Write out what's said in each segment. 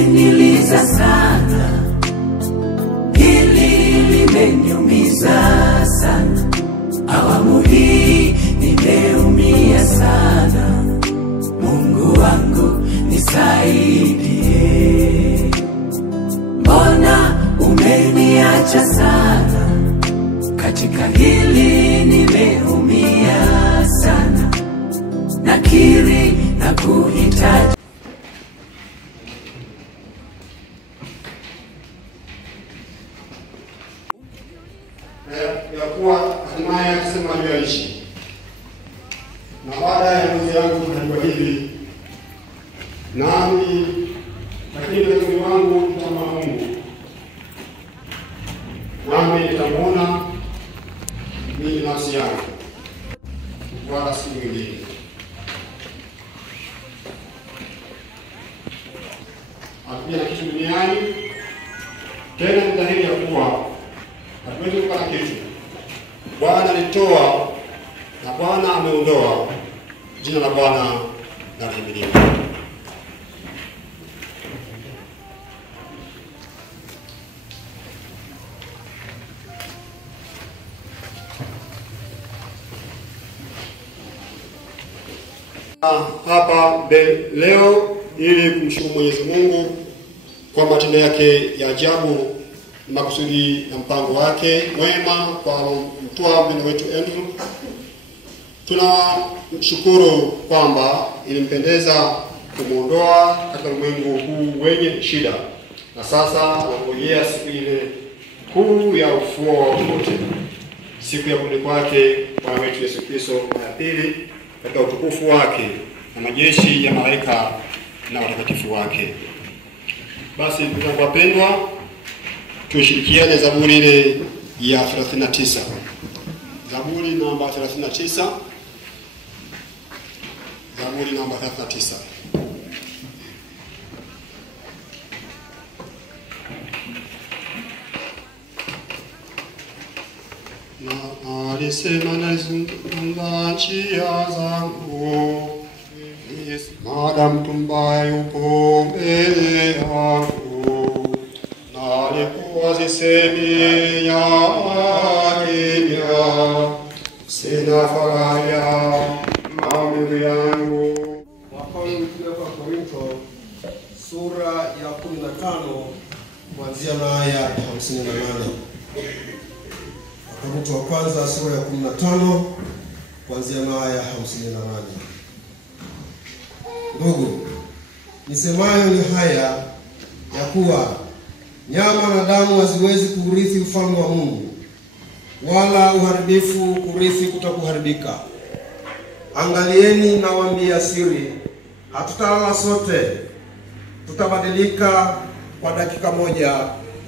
umeniliza sana, hili limeniumiza sana. Awamu hii nimeumia sana, Mungu wangu nisaidie. Mbona umeniacha sana, katika hili nimeumia sana. Nakiri na kuhitaji ya kuwa hatimaye kusema aliyoishi. Na baada ya mwezi yangu najua hivi, nami lakini mwezi wangu mtama Mungu, nami nitamuona mimi nafsi yangu, wala si mwingine. Hakuna kitu duniani tena ni dhahiri ya kuwa hatuwezi kupata kitu. Bwana alitoa na Bwana ameondoa, jina la Bwana na lihimidiwe. Hapa leo ili kumshukuru Mwenyezi Mungu kwa matendo yake ya ajabu, makusudi na mpango wake mwema kwa mtoa mpendo wetu Andrew. Tunamshukuru kwamba ilimpendeza kumuondoa katika ulimwengu huu wenye shida, na sasa tunangojea siku ile kuu ya ufufuo wa wote, siku ya kurudi kwake Bwana wetu Yesu Kristo mara ya pili katika utukufu wake na majeshi ya malaika na watakatifu wake. Basi ndugu wapendwa, tushirikiane Zaburi ile ya 39. Zaburi namba 39. Zaburi namba 39. Na alisema nazungumza njia zangu, maadamu mtu mbaya yupo mbele yangu, na alikuwa zisemi ya kimya, sina faraja maumivu yangu. Wakorintho sura ya 15 kuanzia aya ya 58. Wakorintho wa kwanza sura ya 15 kuanzia aya ya 58. Ndugu, nisemayo ni haya, ya kuwa nyama na damu haziwezi kurithi ufalme wa Mungu, wala uharibifu kurithi kutokuharibika. Angalieni, nawaambia siri, hatutalala sote, tutabadilika kwa dakika moja,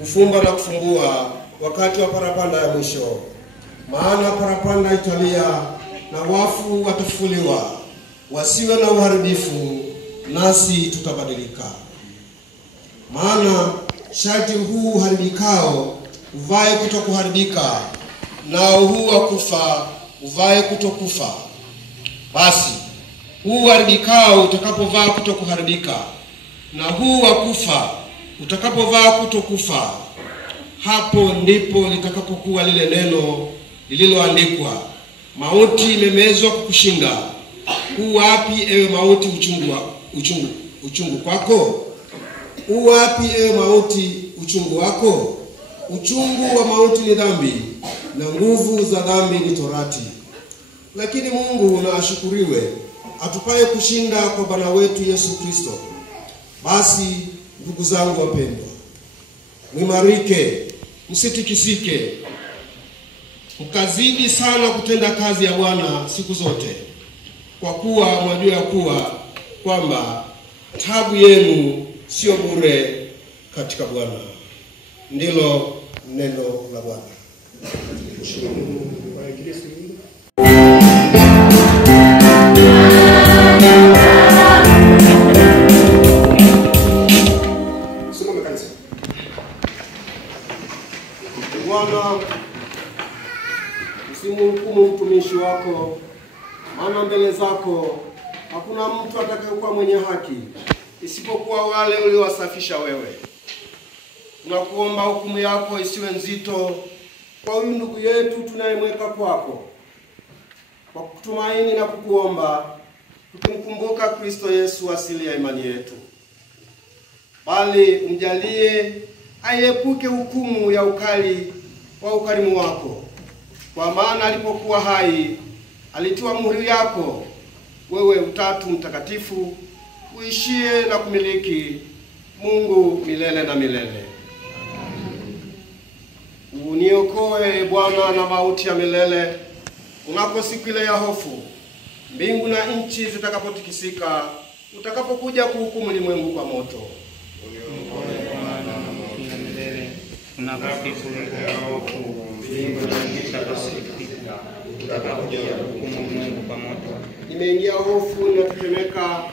kufumba na kufumbua, wakati wa parapanda ya mwisho. Maana parapanda italia na wafu watafufuliwa, wasiwe na uharibifu, nasi tutabadilika. Maana sharti huu haribikao uvae kutokuharibika, nao huu wa kufa uvae kutokufa. Basi huu haribikao utakapovaa kutokuharibika, na huu wa kufa utakapovaa kutokufa, hapo ndipo litakapokuwa lile neno lililoandikwa, mauti imemezwa kukushinda. Huu wapi ewe mauti uchungu kwako? Huu wapi ewe mauti uchungu wako? Uchungu wa mauti ni dhambi, na nguvu za dhambi ni torati. Lakini Mungu na ashukuriwe, atupaye kushinda kwa Bwana wetu Yesu Kristo. Basi ndugu zangu wapendwa, mwimarike, msitikisike, mkazidi sana kutenda kazi ya Bwana siku zote, kwa kuwa mwajua kuwa kwamba taabu yenu sio bure katika Bwana. Ndilo neno la Bwana. Bwana, usimhukumu mtumishi wako, maana mbele zako hakuna mtu atakayekuwa mwenye haki, isipokuwa wale uliowasafisha wewe. Tunakuomba hukumu yako isiwe nzito kwa huyu ndugu yetu tunayemweka kwako, kwa kutumaini na kukuomba, tukimkumbuka Kristo Yesu asili ya imani yetu. Bali umjalie aiepuke hukumu ya ukali wa ukarimu wako, kwa maana alipokuwa hai alitiwa muhuri yako, wewe Utatu Mtakatifu, uishie na kumiliki Mungu milele na milele. Uniokoe Bwana na mauti ya milele, kunako siku ile ya hofu, mbingu na nchi zitakapotikisika, utakapokuja kuhukumu ulimwengu kwa moto. Uniokoe Bwana na mauti ya milele, kunako siku ile ya hofu, mbingu na nchi zitakapotikisika, utakapokuja kuhukumu ulimwengu kwa moto. Nimeingia hofu na kutetemeka,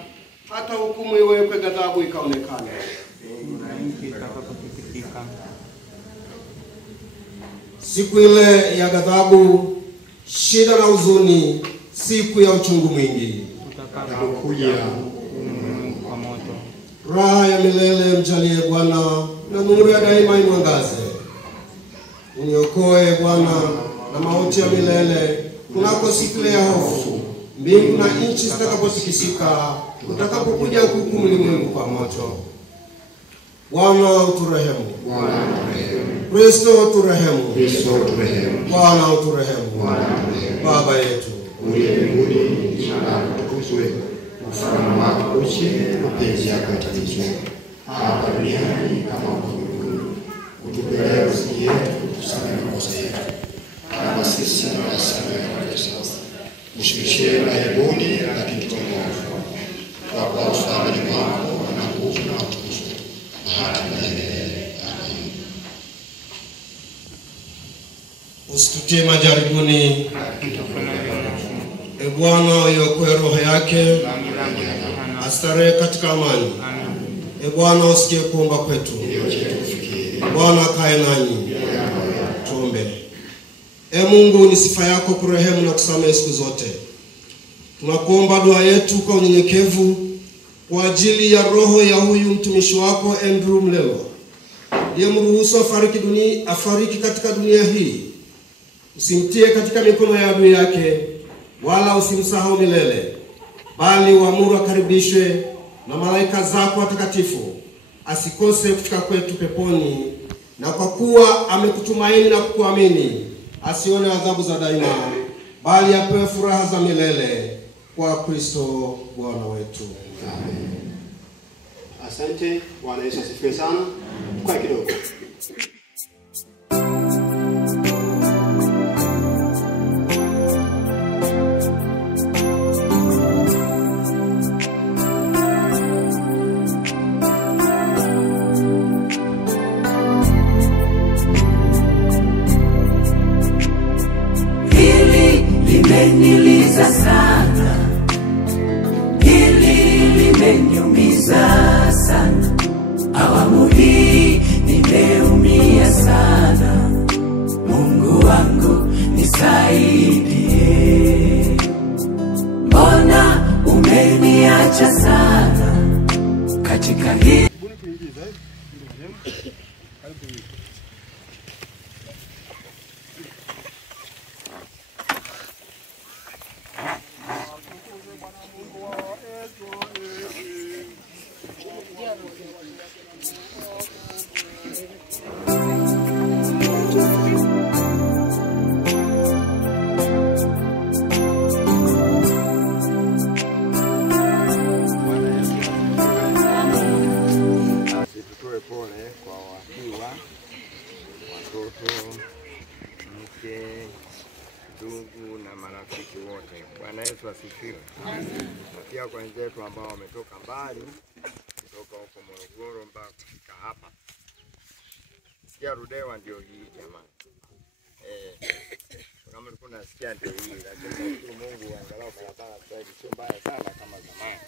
hata hukumu iwekwe, ghadhabu ikaonekane. Mbingu na nchi zitakapotikisika, siku ile ya ghadhabu, shida na huzuni, siku ya uchungu mwingi, utakapokuja kuhukumu ulimwengu kwa moto. Raha ya milele mjalie Bwana, na nuru ya daima imwangaze. Uniokoe Bwana na mauti ya milele, kunako siku ile ya hofu, mbingu na nchi zitakapotikisika, utakapokuja kuhukumu ulimwengu kwa moto. Bwana uturehemu. Kristo uturehemu. Bwana uturehemu. Baba yetu uliye mbinguni, jina lako litukuzwe, ufalme wako uje, mapenzi yako yatimizwe hapa duniani kama huko mbinguni. Utupe leo riziki yetu, tusamehe makosa yetu kama sisi tunawasamehe waliotukosea, usitutie majaribuni, lakini tutoe maovu. Kwa kuwa ufalme ni wako na nguvu na utukufu hata milele. Amen. usitutie majaribuni, Bwana uiokoe roho yake, astarehe katika amani. Bwana usikie kuomba kwetu. Bwana kae nanyi. Tuombe. Mungu, ni sifa yako kurehemu na kusamehe siku zote. Tunakuomba dua yetu kwa unyenyekevu kwa ajili ya roho ya huyu mtumishi wako Andrew Mlelwa, mruhusu afariki katika dunia hii. Usimtie katika mikono ya adui yake, wala usimsahau milele, bali uamuru akaribishwe na malaika zako watakatifu, asikose kufika kwetu peponi. Na kwa kuwa amekutumaini na kukuamini, asione adhabu za daima, bali apewe furaha za milele kwa Kristo Bwana wetu. Amen. Asante. Bwana Yesu asifiwe sana. Kwa kidogo. Limeniliza sana, hili limeniumiza sana, awamu hii nimeumia sana. Mungu wangu nisaidie, mbona umeniacha sana katika hii. Tutoe pole kwa wafiwa, watoto, mke, ndugu na marafiki wote. Bwana Yesu asifiwe. Na pia kwa wenzetu ambao wametoka mbali kutoka huko Morogoro mpaka kufika hapa. Sikia Ludewa ndio hii jamani. Kama mlikuwa nasikia ndio hii, lakini kwa Mungu angalau barabara sasa sio mbaya sana kama zamani.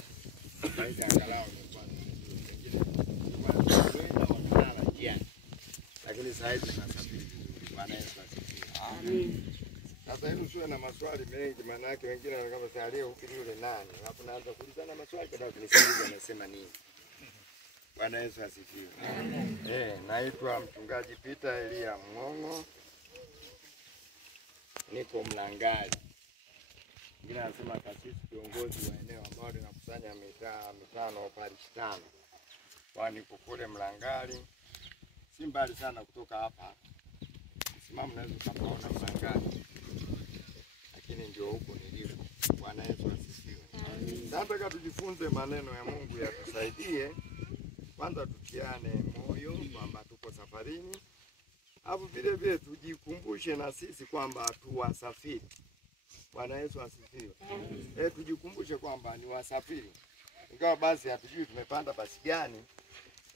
Maisha angalau ni kwa lakini sasa hivi tunasafiri vizuri. Bwana Yesu asifiwe. Amen. Sasa hivi usiwe na maswali mengi, maana yake wengine wanakama salia huko yule nani. Hapo naanza kuulizana maswali baada ya kunisikiliza anasema nini. Bwana Yesu asifiwe. Naitwa mchungaji Peter Elia Mng'ong'o. Niko Mlangali. Ngine anasema kasisi kiongozi wa eneo ambao linakusanya mitaa mitano parish 5. Niko kule Mlangali. Si mbali sana kutoka hapa. Simama naweza kuona Mlangali. Lakini ndio huko nilipo. Bwana Yesu asifiwe. Nataka tujifunze maneno ya Mungu yatusaidie. Kwanza tutiane moyo kwamba tuko safarini. Hapo vile vile tujikumbushe na sisi kwamba tu wasafiri. Bwana Yesu asifiwe. Tujikumbushe kwamba ni wasafiri. Ingawa basi hatujui tumepanda basi gani,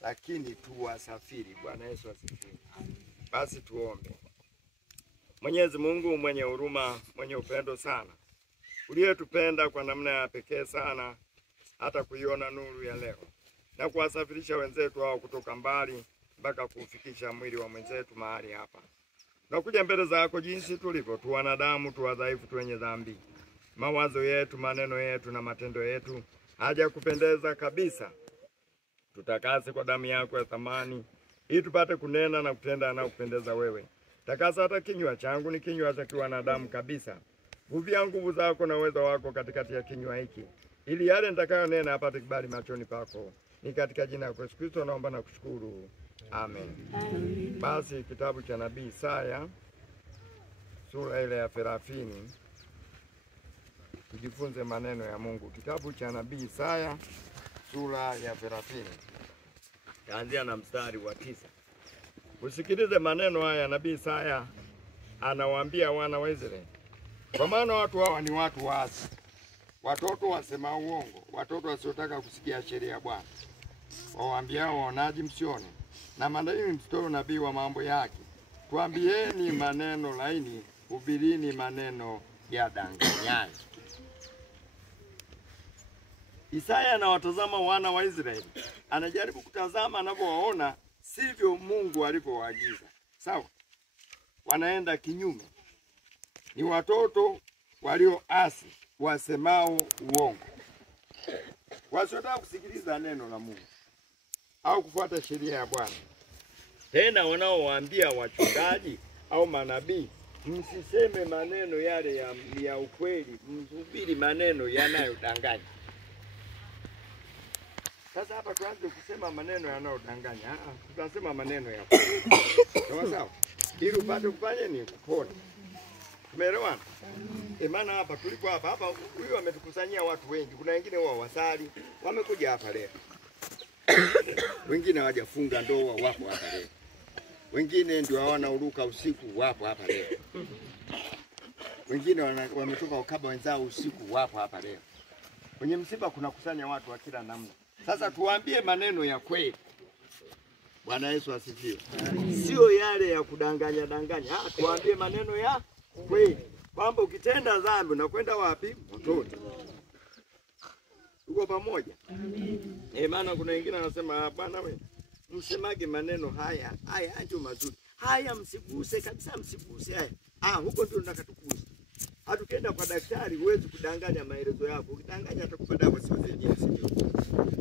lakini tu wasafiri. Bwana Yesu asifiwe. Basi tuombe. Mwenyezi Mungu mwenye huruma, mwenye upendo sana, uliyetupenda kwa namna ya pekee sana hata kuiona nuru ya leo na kuwasafirisha wenzetu hao kutoka mbali mpaka kufikisha mwili wa mwenzetu mahali hapa. Nakuja mbele zako jinsi tulivyo, tu wanadamu, tu wadhaifu, tu wenye dhambi. Mawazo yetu, maneno yetu na matendo yetu haja kupendeza kabisa. Tutakase kwa damu yako ya thamani ili tupate kunena na kutenda na kupendeza wewe. Takasa hata kinywa changu ni kinywa cha wanadamu kabisa. Vuvia nguvu zako na uwezo wako katikati ya kinywa hiki, ili yale nitakayonena apate kibali machoni pako. Ni katika jina la Yesu Kristo naomba na kushukuru. Amen. Basi kitabu cha nabii Isaya sura ile ya 30 tujifunze maneno ya Mungu. Kitabu cha nabii Isaya sura ya 30 kuanzia na mstari wa 9. Usikilize maneno haya. Nabii Isaya anawaambia wana wa Israeli, kwa maana watu hawa ni watu waasi, watoto wasema uongo, watoto wasiotaka kusikia sheria ya Bwana. Waambiao waonaji msione, na manabii msitoe nabii wa mambo yake. Tuambieni maneno laini, hubirini maneno ya danganyaji. Isaya anawatazama wana wa Israeli. Anajaribu kutazama anavyowaona sivyo Mungu alivyowaagiza. Sawa? Wanaenda kinyume. Ni watoto walioasi, wasemao uongo, wasiotaka kusikiliza neno la Mungu au kufuata sheria ya Bwana. Tena wanaowaambia wachungaji au manabii, msiseme maneno yale ya ukweli, msubiri maneno yanayodanganya. Sasa hapa tuanze kusema maneno yanayodanganya. Tutasema maneno ya kweli. Sawa sawa? Ili upate kufanya ni kupona. Tumeelewana? Maana hapa tulipo hapa huyu ametukusanyia watu wengi. Kuna wengine wao wasali, wamekuja hapa leo. Wengine hawajafunga ndoa, wapo hapa leo. Wengine ndio hawana uruka usiku, wapo hapa leo. Wengine wametoka ukaba wenzao usiku, wapo hapa leo. Kwenye msiba kuna kusanya watu wa kila namna. Sasa tuambie maneno ya kweli. Bwana Yesu asifiwe. Sio yale ya kudanganya danganya. Tuambie maneno ya kweli. Kwamba ukitenda dhambi unakwenda wapi? Motoni. Tuko pamoja? Amen. Maana kuna wengine wanasema bwana wewe msemage maneno haya ndio mazuri. Haya msiguse kabisa, msiguse haya. Huko ndio nakatukuza. Hatukienda kwa daktari huwezi kudanganya maelezo yako. Ukidanganya atakupa dawa sio.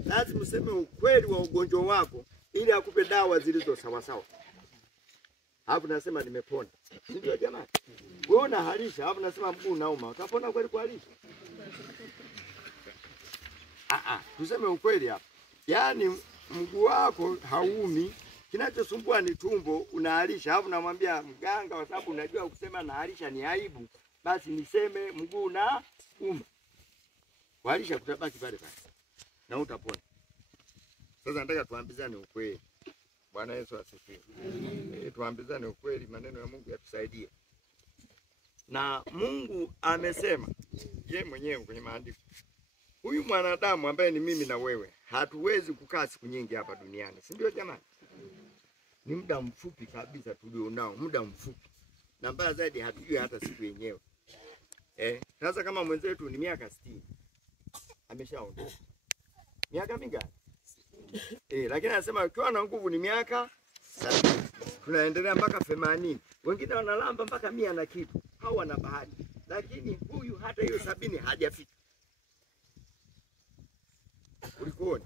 Lazima useme ukweli wa ugonjwa wako ili akupe dawa zilizo sawa sawa. Hapo nasema nimepona. Ndio jamani. Wewe unahalisha, hapo nasema mguu unauma. Utapona kweli kwa halisha? Tuseme ukweli hapa. Yaani mguu wako haumi, kinachosumbua ni tumbo, unahalisha. Hapo namwambia mganga kwa sababu unajua kusema nahalisha ni aibu. Basi niseme mguu na kuhalisha kutabaki pale pale. Na utapona. Sasa nataka tuambizane ukweli. Bwana Yesu asifiwe. Tuambizane ukweli, maneno ya Mungu yatusaidie. Na Mungu amesema yeye mwenyewe kwenye maandiko, huyu mwanadamu ambaye ni mimi na wewe, hatuwezi kukaa siku nyingi hapa duniani. Si ndio jamani? Ni muda mfupi kabisa tulionao, muda mfupi. Na mbaya zaidi hatujui hata siku yenyewe. Sasa kama mwenzetu ni miaka 60. Ameshaondoka. Miaka mingapi? Lakini anasema ukiwa na nguvu ni miaka 70. Tunaendelea mpaka 80. Wengine wanalamba mpaka 100 na kitu. Hao wana bahati. Lakini huyu hata hiyo 70 hajafika. Ulikuona?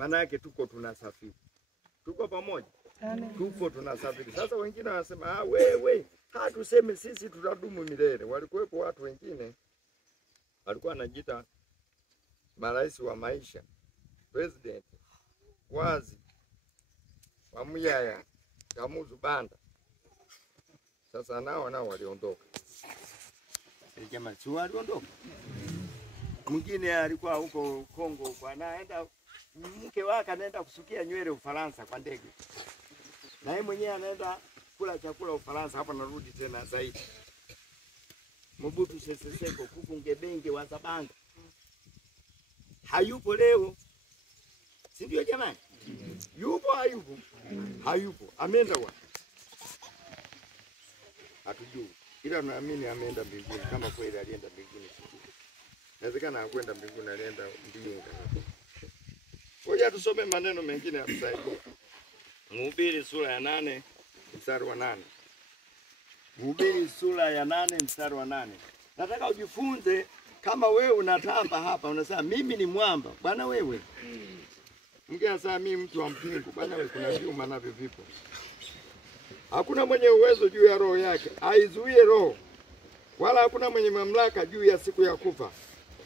Maana yake tuko tunasafiri. Tuko pamoja? Amen. Tuko tunasafiri. Sasa wengine wanasema wewe hatuseme sisi tutadumu milele. Walikuwepo watu wengine walikuwa wanajiita marais wa maisha, president, wazi, Wamuyaya, Kamuzu Banda. Sasa nao waliondoka. Jamaa si waliondoka. Mwingine alikuwa huko Kongo kwa anaenda mke wake anaenda kusukia nywele Ufaransa kwa ndege. Na yeye mwenyewe anaenda kula chakula Ufaransa, hapo narudi tena zaidi. Mobutu Sese Seko Kuku Ngebenge wa Zabanga. Hayupo leo. Si ndio jamani? Yupo hayupo? Hayupo. Ameenda wapi? Hatujui. Ila naamini ameenda mbinguni kama kweli alienda mbinguni. Inawezekana hakwenda mbinguni, alienda mbingu. Ngoja tusome maneno mengine ya kusaidia. Mhubiri sura ya 8 mstari wa 8. Mhubiri sura ya 8 mstari wa 8. Nataka ujifunze kama wewe unatamba hapa unasema mimi ni mwamba. Bwana wewe. Mwingine anasema mimi mtu wa mpingu. Bwana wewe kuna vyuma navyo vipo. Hakuna mwenye uwezo juu ya roho yake, aizuie roho. Wala hakuna mwenye mamlaka juu ya siku ya kufa.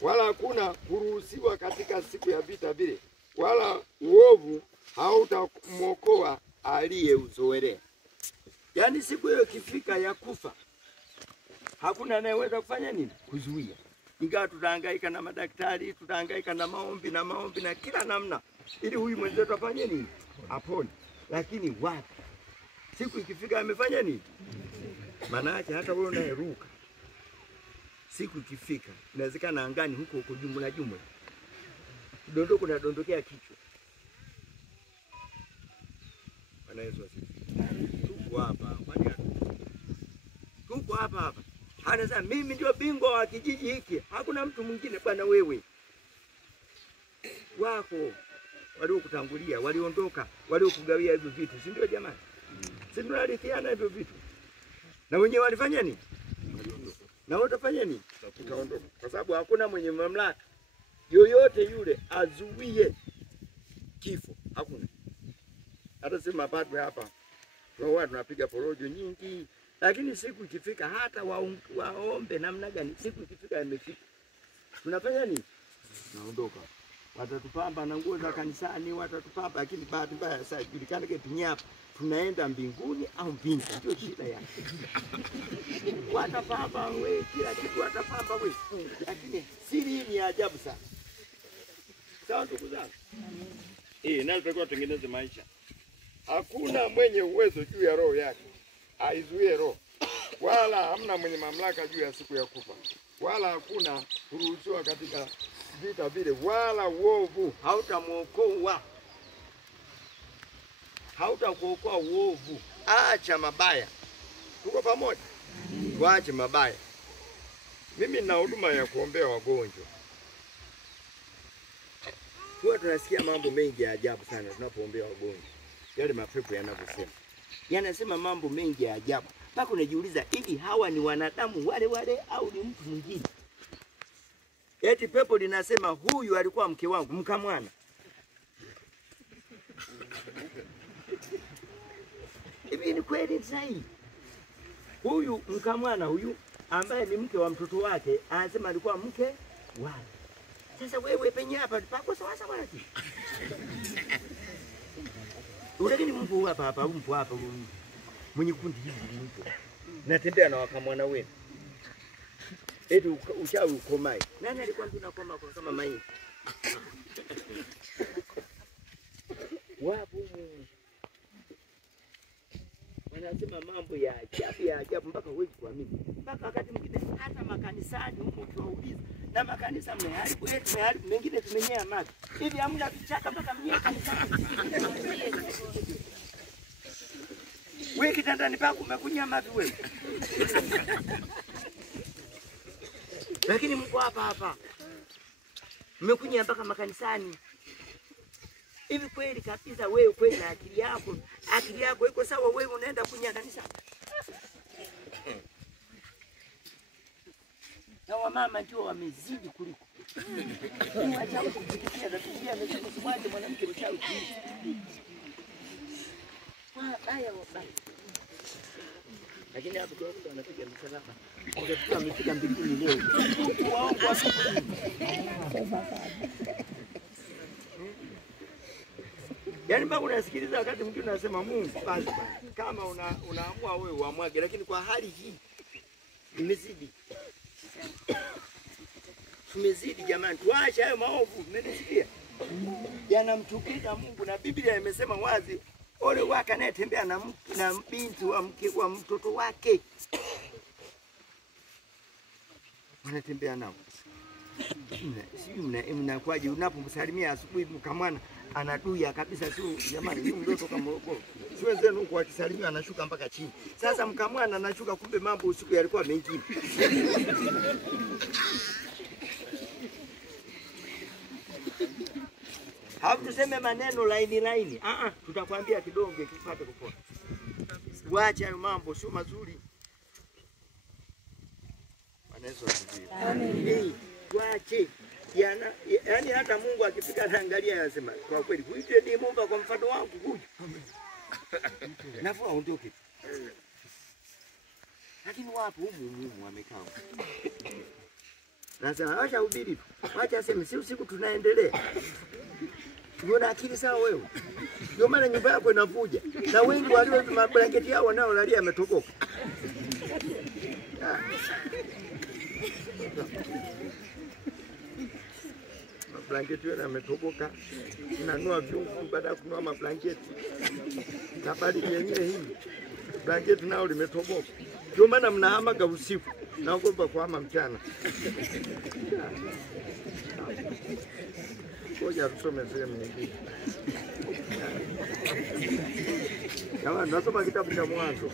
Wala hakuna kuruhusiwa katika siku ya vita vile. Wala uovu hautamwokoa aliyeuzoelea. Yaani siku hiyo ikifika ya kufa, hakuna anayeweza kufanya nini? Kuzuia. Ingawa tutahangaika na madaktari, tutahangaika na maombi na kila namna ili huyu mwenzetu afanye nini? Apone. Lakini wapi? Siku ikifika amefanya nini? Maana yake hata wewe unayeruka, siku ikifika inawezekana angani huko jumla dondoko na dondokea kichwa. Bwana Yesu asifiwe. Tuko hapa, tuko hapa. Anasema mimi ndio bingwa wa kijiji hiki. Hakuna mtu mwingine bwana wewe. Wako waliokutangulia, waliondoka, waliokugawia hivyo vitu, si ndio jamani? Si ndio alithiana hivyo vitu. Na wenyewe walifanya nini? Na watafanya nini? Utaondoka. Kwa sababu hakuna mwenye mamlaka yoyote yule azuie kifo. Hakuna. Hata sema padre hapa tunapiga porojo nyingi, lakini siku ikifika hata waombe namna gani, siku ikifika imefika. Tunafanya nini? Naondoka. Watatupamba na nguo za kanisani, watatupamba, lakini bahati mbaya sasa julikana kipinyapa tunaenda mbinguni au mbingu, ndio shida yake. Watapamba wewe, kila kitu watapamba wewe. Lakini siri ni ajabu sana. Sawa ndugu zangu? Nani tutakuwa tengeneze maisha. Hakuna mwenye uwezo juu ya roho yake, aizuie roho. Wala hamna mwenye mamlaka juu ya siku ya kufa. Wala hakuna kuruhusiwa katika vita vile, wala uovu hautamwokoa. Hautakuokoa uovu. Acha mabaya. Tuko pamoja? Waache mabaya. Mimi nina huduma ya kuombea wagonjwa. Huwa tunasikia mambo mengi ya ajabu sana tunapoombea wagonjwa. Yale mapepo yanavyosema. Yanasema mambo mengi ya ajabu. Mpaka unajiuliza hivi hawa ni wanadamu wale au ni mtu mwingine? Eti pepo linasema huyu alikuwa mke wangu, mkamwana. Hivi ni kweli sahihi? Huyu mkamwana huyu ambaye ni mke wa mtoto wake anasema alikuwa mke wake. Sasa wewe penye hapa pako sawa sawa tu. Lakini mpo hapa mwenye kundi hili mpo. Natembea na wakamwana wewe. Eti uchawi ukomai. Nani alikuwa tunakoma kwa kama maini? Wapo. Wanasema mambo ya ajabu mpaka huwezi kuamini. Mpaka wakati mwingine hata makanisani huko ukiwauliza na makanisa mmeharibu mengine tumenyea maji. Hivi hamna vichaka mpaka mnyea kanisani. Wewe kitandani pako umekunya maji wewe. Lakini mko hapa. Mmekunya mpaka makanisani. Hivi kweli kabisa wewe kweli na akili yako iko sawa wewe unaenda kunya kanisa? Na wamama ndio wamezidi kuliko. Acha kusikia na pia amesema mwache mwanamke mchawi. Haya baba. Lakini hapo kwa anapiga msalaba. Ukifika amefika mbinguni leo. Waongo asiku. Yaani mpaka unasikiliza wakati mtu anasema Mungu basi kama unaamua wewe uamwage, lakini kwa hali hii imezidi. Tumezidi jamani, tuache hayo maovu, mmenisikia? Yanamchukiza Mungu na Biblia imesema wazi, ole wake anayetembea na binti wa mke wa mtoto wake. Unatembea nao. Mnakwaje unapomsalimia asubuhi mkamwana anaduya kabisa, sio jamani, ni mdoto kama Morogoro. Sio wenzenu huko akisalimia anashuka mpaka chini. Sasa mkamwana anashuka, kumbe mambo usiku yalikuwa mengine. Hatuseme maneno laini. Tutakwambia kidonge kipate kupona. Waacha hayo mambo sio mazuri. Yesu asifiwe. Amen. Waache. Yaani hata Mungu akifika anaangalia anasema kwa kweli huite ni Mungu kwa mfano wangu huyu. Nafua ondoke. Lakini wapo humu wamekaa. Sasa acha hubiri. Acha aseme si usiku tunaendelea. Unaona akili sawa wewe? Ndio maana nyumba yako inavuja. Na wengi walio mablanketi yao wanaolalia yametoboka. Mablanketi yao yametoboka. Unanua vyungu baada ya kununua mablanketi. Habari yenyewe hii. Blanketi nao limetoboka. Ndio maana mnahamaga usiku. Naogopa kuhama mchana. Ngoja tusome sehemu nyingine. Kama nasoma kitabu cha Mwanzo.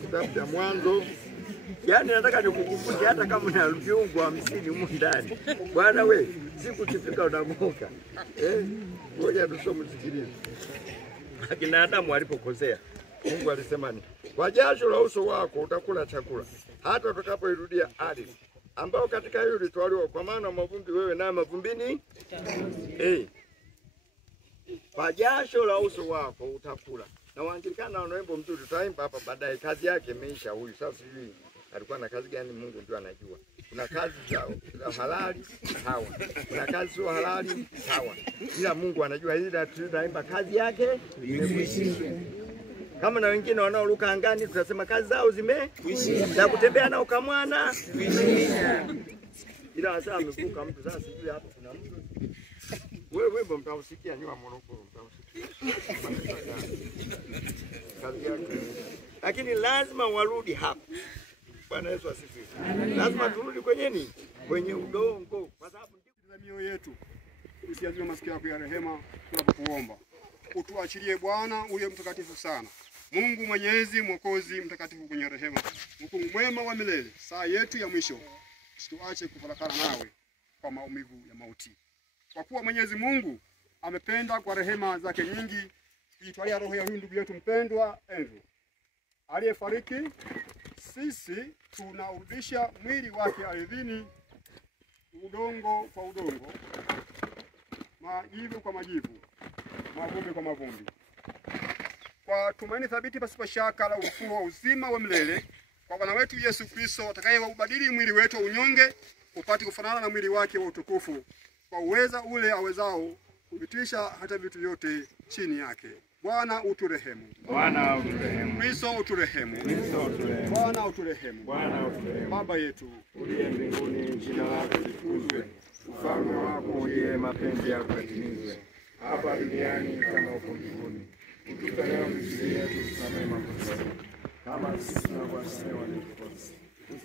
Kitabu cha Mwanzo. Yaani nataka nikukumbushe hata kama una viungo 50 huko ndani. Bwana we, siku kifika unamuka. Ngoja tusome sikilize. Akina Adamu alipokosea, Mungu alisema ni kwa jasho la uso wako utakula chakula hata utakapoirudia ardhi ambao katika hiyo ulitwaliwa, kwa maana mavumbi wewe na mavumbini. Kwa jasho la uso wako utakula. Na Waanglikana wanaimba mzuri, tutaimba hapa baadaye. Kazi yake imeisha huyu. Sasa sijui alikuwa na kazi gani, Mungu ndio anajua. Kuna kazi za halali sawa, kuna kazi sio halali sawa, ila Mungu anajua. Ila tutaimba kazi yake imekwisha. Kama na wengine wanaoruka angani tutasema kazi zao zimekwisha. Na kutembea nao kamwana kwisha. Ila sasa amevuka mtu, sasa sijui hapa kuna mtu. Wewe mtausikia ni wa Morogoro, mtausikia. Kazi yake. Lakini lazima warudi hapa. Bwana Yesu asifiwe. Lazima turudi kwenye nini? Kwenye udongo. Kwa sababu ndio mioyo yetu. Usiazime masikio yako ya rehema tunapokuomba. Utuachilie Bwana uliye mtakatifu sana. Mungu Mwenyezi, Mwokozi mtakatifu mwenye rehema. Mungu mwema wa milele. Saa yetu ya mwisho usituache kufarakana nawe kwa maumivu ya mauti. Kwa kuwa Mwenyezi Mungu amependa kwa rehema zake nyingi kuitwalia roho ya huyu ndugu yetu mpendwa Andrew aliyefariki. Sisi tunaurudisha mwili wake ardhini, udongo kwa udongo, majivu kwa majivu, mavumbi kwa mavumbi, kwa tumaini thabiti pasipo shaka la ufufuo wa uzima wa milele kwa Bwana wetu Yesu Kristo, atakayeubadili mwili wetu wa unyonge upate kufanana na mwili wake wa utukufu, kwa uweza ule awezao kuvitisha hata vitu vyote chini yake. Bwana uturehemu. Bwana uturehemu. Kristo uturehemu. Kristo uturehemu. Bwana uturehemu. Bwana uturehemu. Baba yetu uliye mbinguni, jina lako litukuzwe. Ufalme wako uje, mapenzi yako yatimizwe hapa duniani kama huko mbinguni. Utupe leo mzigo wetu, tusamehe makosa yetu kama sisi tunavyowasamehe waliotukosea.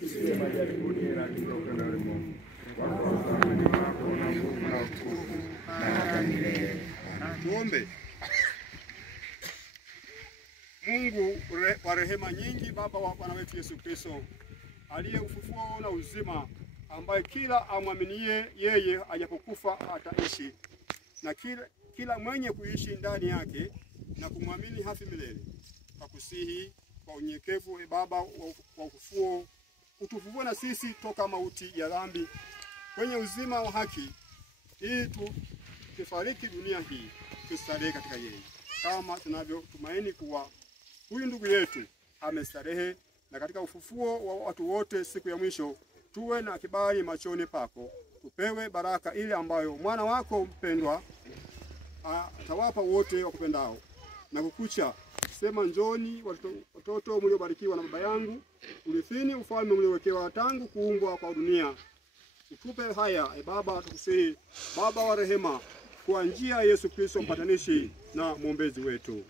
Usitie majaribuni, lakini uokoe na Mungu. Kwa kuwa ufalme wako una nguvu na utukufu na hata milele. Tuombe. Mungu wa rehema nyingi, Baba wa Bwana wetu Yesu Kristo, aliye ufufuo na uzima, ambaye kila amwaminie yeye ajapokufa ataishi, na kila mwenye kuishi ndani yake na kumwamini hafi milele. Kwa kusihi kwa unyenyekevu, Baba wa ufufuo, utufufue na sisi toka mauti ya dhambi kwenye uzima wa haki, ili tukifariki dunia hii tustarehe katika yeye, kama tunavyotumaini kuwa huyu ndugu yetu amestarehe, na katika ufufuo wa watu wote siku ya mwisho tuwe na kibali machoni pako, tupewe baraka ile ambayo mwana wako mpendwa atawapa wote wakupendao. Na kukucha sema, njoni watoto mliobarikiwa na Baba yangu, ulithini ufalme mliowekewa tangu kuumbwa kwa dunia. Utupe haya, Baba, tukusihi, Baba wa rehema, kwa njia ya Yesu Kristo mpatanishi na mwombezi wetu.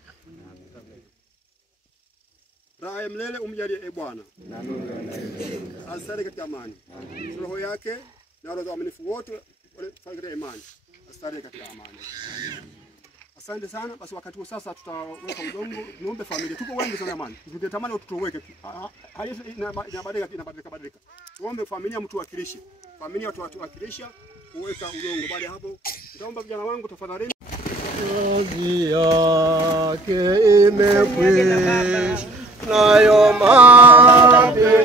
Raha ya milele umjalie Bwana, asali katika amani. Roho yake na roho za waaminifu wote katika imani, asali katika amani. Asante sana. Basi wakati huu sasa tutaweka udongo, niombe familia. Tuko wengi sana jamani. Tungetamani tutoweke. Hali inabadilika. Tuombe familia mtu wakilishe. Familia watu wakilisha kuweka udongo. Baada ya hapo nitaomba vijana wangu tafadhali. Kazi yake imekwisha, nayo mapigano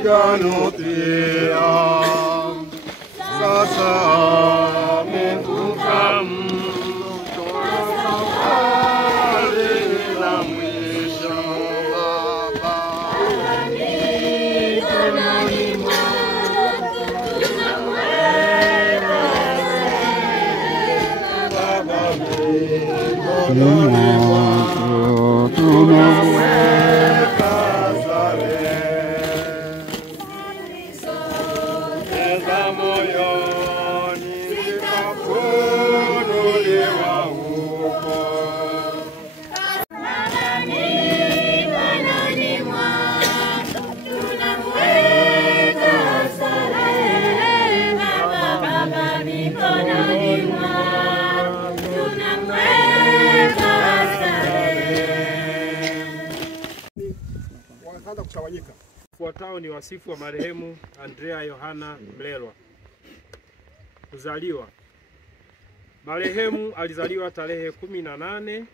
pia. Sasa amevuka mto safari la mwisho. Baba mikononi mwako tunamweka, Baba mikononi mwako tunamweka sare. Eza moyoni zitafunuliwa huko. Wakaanza kutawanyika. Fuatao ni wasifu wa marehemu Andrea Yohana Mlelwa. Kuzaliwa. Marehemu alizaliwa tarehe 18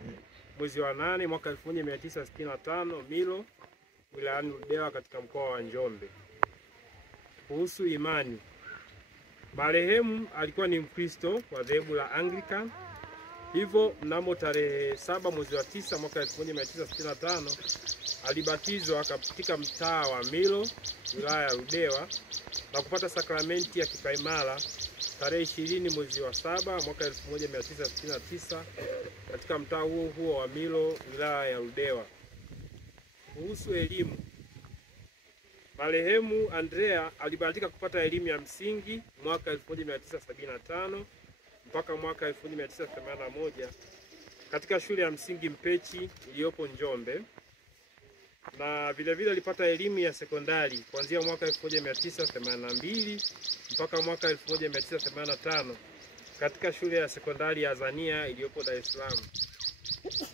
mwezi wa 8 mwaka 1965 Milo, wilayani Ludewa katika mkoa wa Njombe. Kuhusu imani. Marehemu alikuwa ni Mkristo wa dhehebu la Anglican. Hivyo mnamo tarehe 7 mwezi wa 9 mwaka 1965 alibatizwa katika mtaa wa Milo, wilaya ya Ludewa, na kupata sakramenti ya kipaimara tarehe 20 mwezi wa 7 mwaka 1969 katika mtaa huo wa Milo, wilaya ya Ludewa. Kuhusu elimu. Marehemu Andrea alibahatika kupata elimu ya msingi mwaka 1975 mpaka mwaka 1981 katika shule ya msingi Mpechi iliyopo Njombe, na vile alipata elimu ya sekondari kuanzia mwaka 1982 mpaka mwaka 1985 katika shule ya sekondari ya Azania iliyopo Dar es Salaam,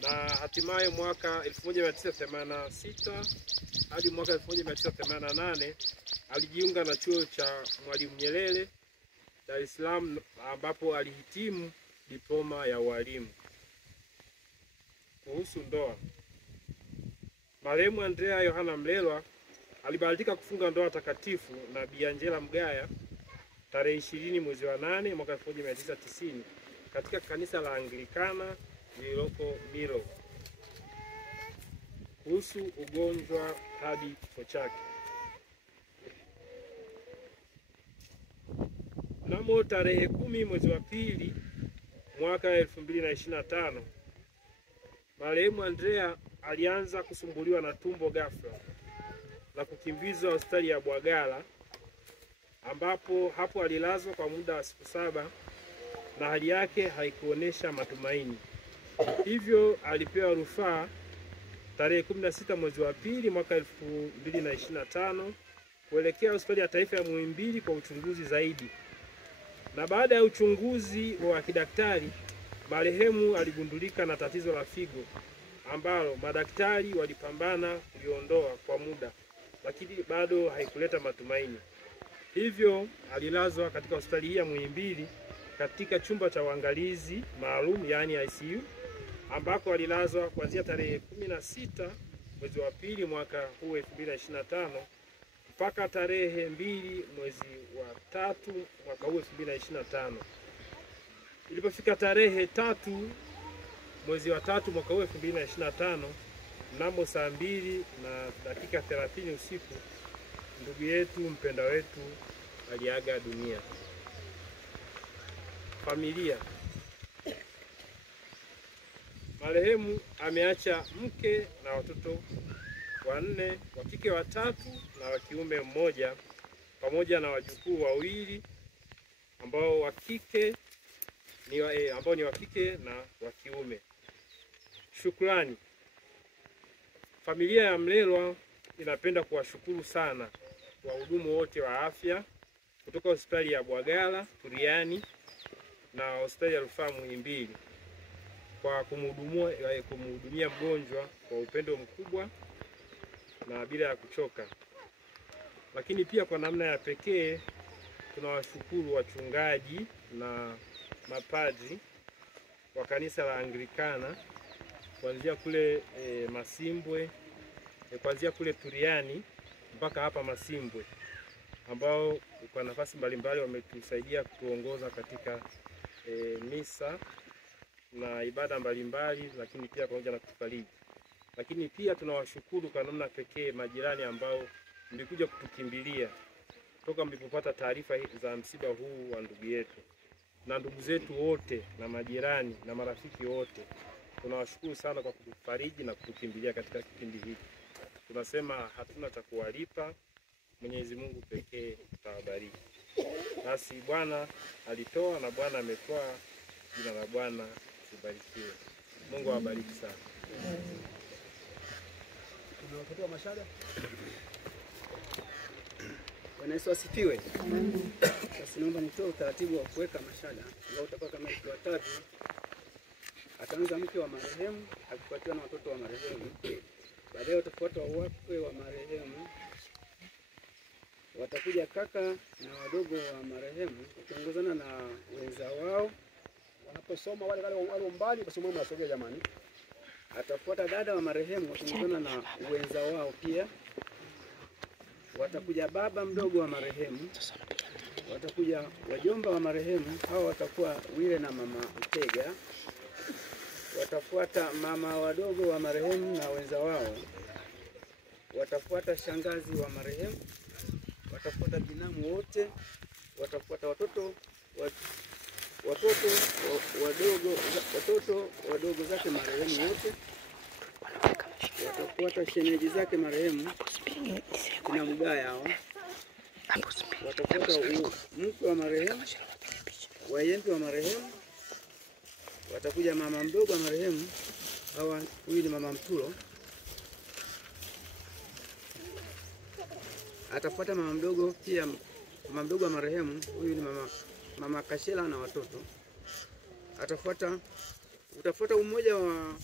na hatimaye mwaka 1986 hadi mwaka 1988 alijiunga na chuo cha Mwalimu Nyerere Dar es Salaam, ambapo alihitimu diploma ya ualimu. Kuhusu ndoa. Marehemu Andrea Yohana Mlelwa alibahatika kufunga ndoa takatifu na Bi Angela Mgaya tarehe 20 mwezi wa 8 mwaka 1990 katika kanisa la Anglikana lililoko Milo. Kuhusu ugonjwa hadi kifo chake. Mnamo tarehe 10 mwezi wa 2 mwaka 2025 marehemu Andrea alianza kusumbuliwa na tumbo ghafla na kukimbizwa hospitali ya Bwagala, ambapo hapo alilazwa kwa muda wa siku 7 na hali yake haikuonesha matumaini. Hivyo alipewa rufaa tarehe 16 mwezi wa 2 mwaka 2025 kuelekea hospitali ya taifa ya Muhimbili kwa uchunguzi zaidi. Na baada ya uchunguzi wa kidaktari, marehemu aligundulika na tatizo la figo ambalo madaktari walipambana kuliondoa kwa muda, lakini bado haikuleta matumaini. Hivyo alilazwa katika hospitali hii ya Muhimbili katika chumba cha uangalizi maalum, yani ICU, ambako alilazwa kuanzia tarehe 16 mwezi wa 2 mwaka huu 2025 mpaka tarehe 2 mwezi wa 3 mwaka huu 2025. Ilipofika tarehe 3 mwezi wa 3 mwaka huu 2025, mnamo saa 2:30 usiku, ndugu yetu mpenda wetu aliaga dunia. Familia. Marehemu ameacha mke na watoto 4, wa kike 3 na wa kiume 1, pamoja na wajukuu 2 ambao ni wa kike na wa kiume. Shukrani. Familia ya Mlelwa inapenda kuwashukuru sana wahudumu wote wa afya kutoka hospitali ya Bwagala Turiani na hospitali ya Rufaa Muhimbili kwa kumhudumia mgonjwa kwa upendo mkubwa na bila ya kuchoka. Lakini pia kwa namna ya pekee tunawashukuru wachungaji na mapadri wa kanisa la Anglikana kuanzia kule Masimbwe, kuanzia kule Turiani mpaka hapa Masimbwe, ambao kwa nafasi mbalimbali wametusaidia kutuongoza katika misa na ibada mbalimbali, lakini pia pamoja na kufariji. Lakini pia tunawashukuru kwa namna pekee majirani ambao mlikuja kutukimbilia toka mlipopata taarifa za msiba huu wa ndugu yetu, na ndugu zetu wote na majirani na marafiki wote. Tunawashukuru sana kwa kutufariji na kutukimbilia katika kipindi hiki. Tunasema hatuna cha kuwalipa, Mwenyezi Mungu pekee atawabariki. Basi Bwana alitoa na Bwana ametoa, jina la Bwana libarikiwe. Mungu awabariki sana. Tunawatoa mashada. Bwana Yesu asifiwe. Sasa naomba nitoe utaratibu wa kuweka mashada ambao utakuwa kama ifuatavyo. Ataanza mke wa marehemu akifuatiwa na watoto wa marehemu. Baadaye utafuata wakwe wa marehemu. Watakuja kaka na wadogo wa marehemu wakiongozana na wenza wao. Wanaposoma wale mbali basi mwe mnasogea jamani. Atafuata dada wa marehemu wakiongozana na wenza wao pia. Watakuja baba mdogo wa marehemu. Watakuja wajomba wa marehemu, hao watakuwa Wile na mama Utega. Watafuata mama wadogo wa marehemu na wenza wao. Watafuata shangazi wa marehemu. Watafuata binamu wote. Watafuata watoto wadogo zake marehemu wote. Watafuata shemeji zake marehemu na mgaya hao. Watafuata mke wa marehemu, wayembe wa marehemu. Watakuja mama mdogo wa marehemu, huyu ni mama Mtulo. Atafuata mama mdogo pia, mama mdogo wa marehemu, huyu ni mama Kashela na watoto. Utafuata umoja wa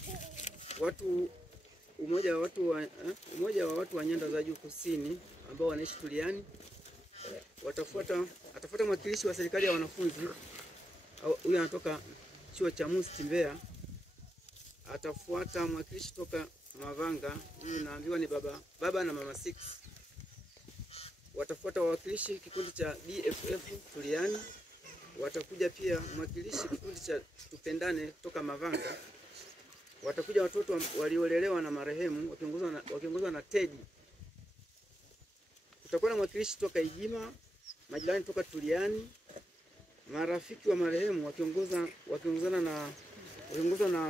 watu wa nyanda za juu kusini ambao wanaishi Tuliani. Atafuata mwakilishi wa serikali ya wanafunzi, huyu anatoka chuo cha Musti Mbeya. Atafuata mwakilishi toka Mavanga, huyu naambiwa ni baba na mama 6. Watafuata wawakilishi kikundi cha BFF Tuliani. Watakuja pia mwakilishi kikundi cha Tupendane kutoka Mavanga. Watakuja watoto waliolelewa na marehemu wakiongozwa na Teddy. Kutakuwa na mwakilishi toka Ijima, majirani toka Tuliani, marafiki wa marehemu wakiongozana na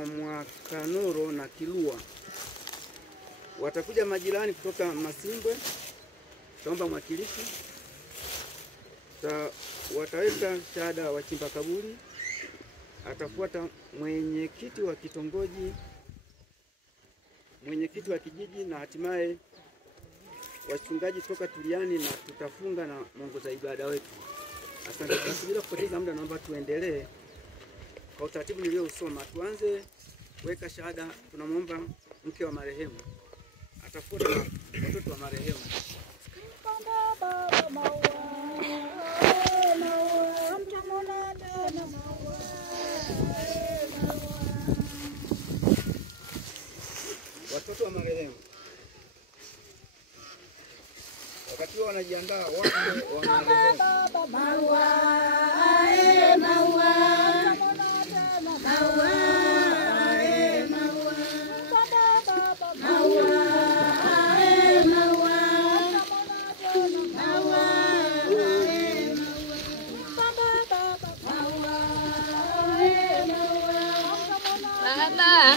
Mwakanoro na Kilua. Watakuja majirani kutoka Masimbwe, taomba mwakilishi. Wataweka shahada wachimba kaburi. Atafuata mwenyekiti wa kitongoji, mwenyekiti wa kijiji, na hatimaye wachungaji toka Tuliani, na tutafunga na mwongoza ibada wetu. Asante. Bila kupoteza muda, naomba tuendelee kwa utaratibu niliousoma. Tuanze weka shahada. Tunamwomba mke wa marehemu, atafuata watoto wa marehemu. Watoto wa marehemu wakati kujiandaa wakwe wa marehemu.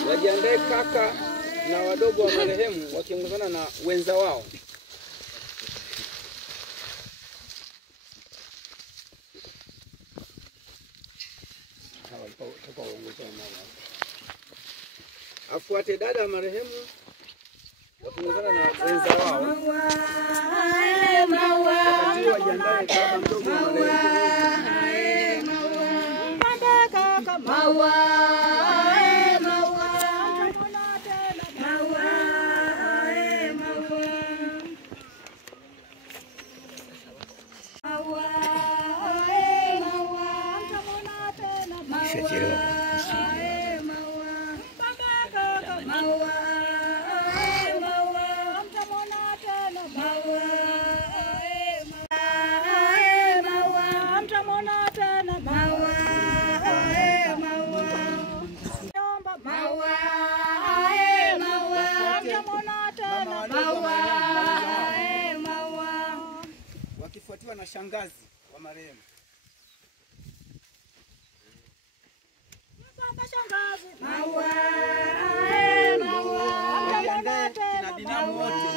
Wajiandae kaka na wadogo wa marehemu wakiongozana na wenza wao. Afuate dada wa marehemu wakiongozana na wenza wao. Wakati wajiandae baba mdogo wa marehemu. Wakifuatiwa na shangazi wa marehemu. Kina binamu wote.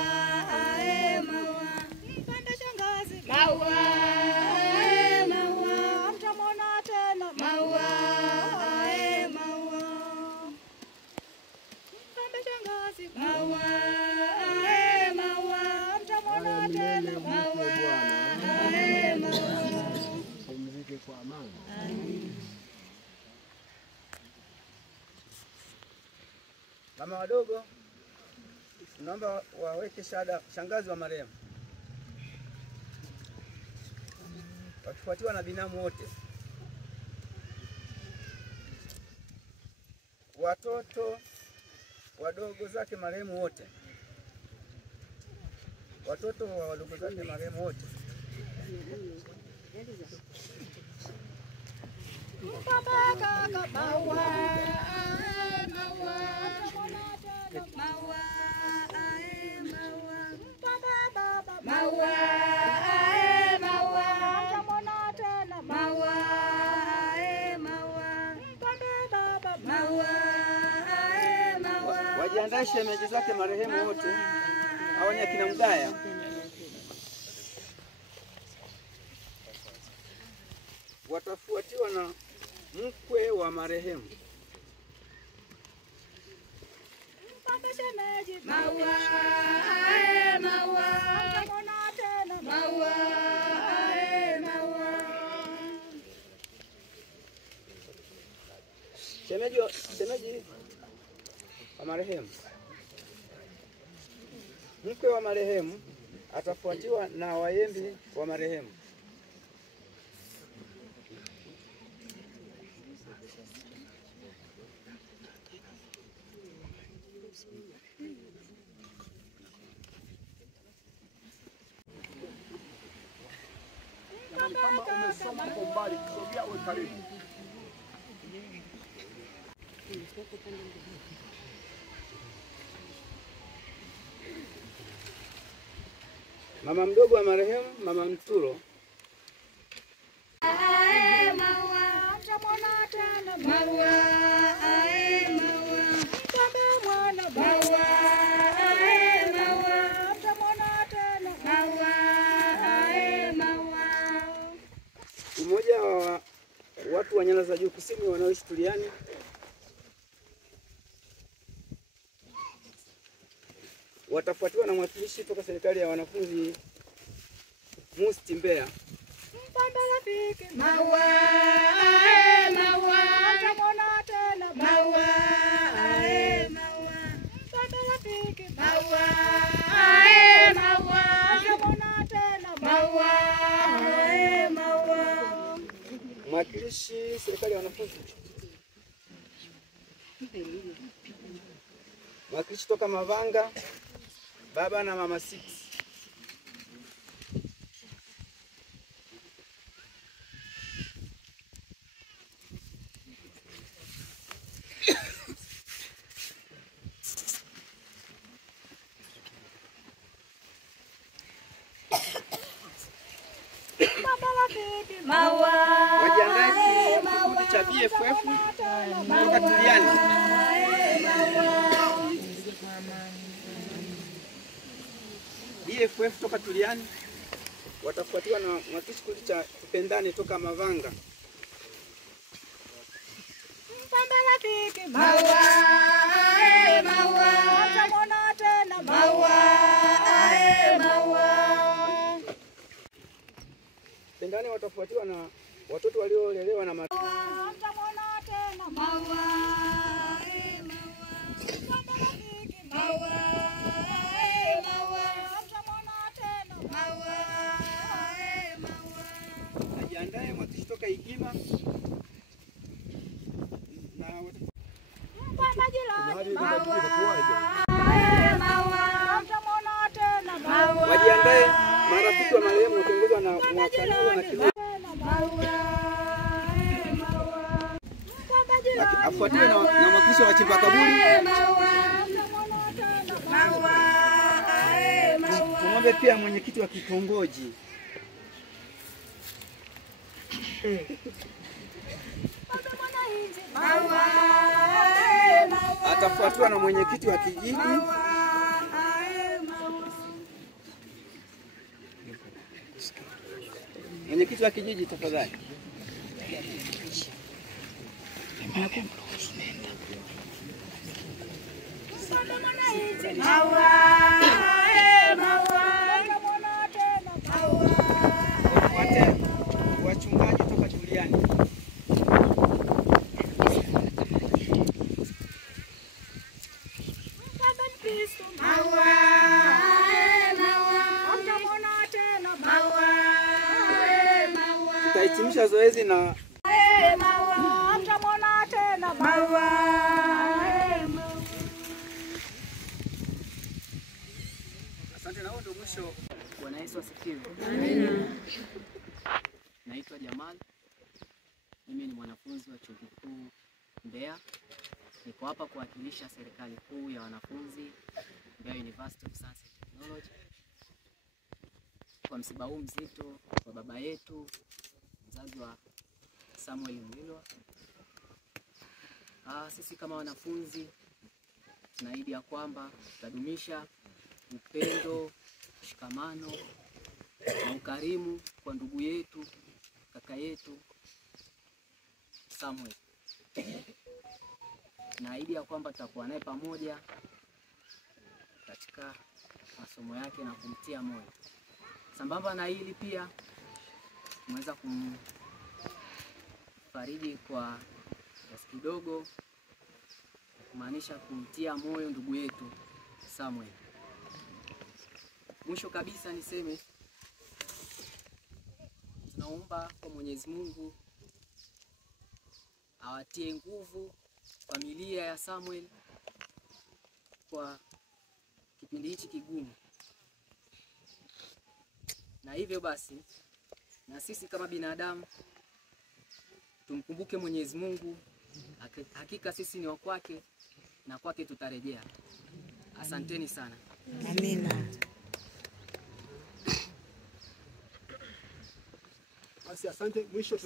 Mama wadogo, naomba waweke shada shangazi wa marehemu, wakifuatiwa na binamu wote. Watoto wadogo zake marehemu wote, watoto wa wadogo zake marehemu wote. Wajiandae shemeji zake marehemu wote, hao ni akina Mgaya. Watafuatiwa na mkwe wa marehemu. Shemeji wa marehemu. Mkwe wa marehemu atafuatiwa na wayembi wa marehemu. Kama umesoma kwa mbali, kusogea uwe karibu. Mama mdogo wa marehemu, Mama Mturo. Mmoja wa watu wa Nyanda za Juu Kusini wanaoishi Tuliani. Watafuatiwa na mwakilishi kutoka serikali ya wanafunzi Musti Mbeya. Mwakilishi serikali ya wanafunzi. Mwakilishi toka Mavanga, baba na mama 6. Wajiandae kikundi cha BFF kutoka Tuliani. BFF toka Tuliani watafuatiwa na mwakilishi kikundi cha Tupendane toka Mavanga. Tupendane watafuatiwa na watoto waliolelewa na Najiandae mwakilishi toka Igima na wajiandae marafiki wa marehemu wakiongozwa na Mwakaliwa na Kilio. Afuatiwe na mwakilishi wa wachimba kaburi. Tumwombe pia mwenyekiti wa kitongoji. Atafuatiwa na mwenyekiti wa kijiji. Mwenyekiti wa kijiji tafadhali. Wachungaji toka Tuliani. Tutahitimisha zoezi na asante. Na huo ndio mwisho. Bwana Yesu asifiwe. Amina. Naitwa Jamal. Mimi ni mwanafunzi wa Chuo Kikuu Mbeya. Niko hapa kuwakilisha serikali kuu ya wanafunzi Mbeya University of Science and Technology. Kwa msiba huu mzito kwa baba yetu mzazi wa Samuel Mwilwa. Sisi kama wanafunzi tunaahidi ya kwamba tutadumisha upendo, mshikamano na ukarimu kwa ndugu yetu, kaka yetu Samuel. Naahidi ya kwamba tutakuwa naye pamoja katika masomo yake na kumtia moyo. Sambamba na hili pia tunaweza kumfariji kwa kiasi kidogo, kumaanisha kumtia moyo ndugu yetu Samuel. Mwisho kabisa niseme tunaomba kwa Mwenyezi Mungu awatie nguvu familia ya Samuel kwa kipindi hichi kigumu. Na hivyo basi na sisi kama binadamu tumkumbuke Mwenyezi Mungu. Hakika sisi ni wa kwake na kwake tutarejea. Asanteni sana. Amina. Basi asante. Mwisho